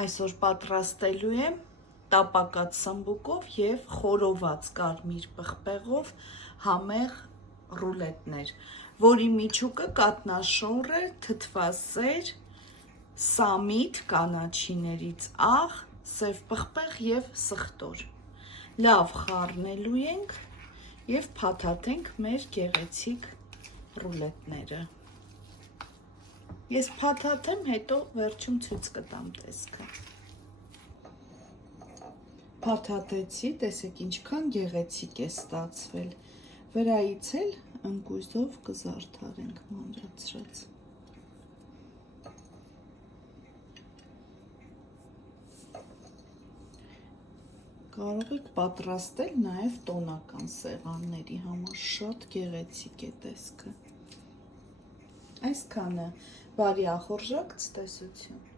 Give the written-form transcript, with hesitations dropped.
Այսօր պատրաստելու եմ տապակած սմբուկով և խորոված կարմիր պղպեղով համեղ ռուլետներ, որի միջուկը կատնաշոր է, թթվասեր, սամիտ կանաչիներից աղ, սև պղպեղ և սխտոր։ Լավ խառնելու ենք և փաթաթենք մեր գեղեցիկ ռուլետները։ Ես փաթաթեմ, հետո վերջում ցույց կտամ տեսքը։ Փաթաթեցի, տեսեք ինչքան գեղեցիկ է ստացվել։ Վրայից էլ ընկույզով կզարդարենք մանրացրած։ Կարող եք պատրաստել նաև տոնական սեղանների համար, շատ գեղեցիկ է տեսքը։ Այսքանը, բարի ախորժակ, ցտեսություն։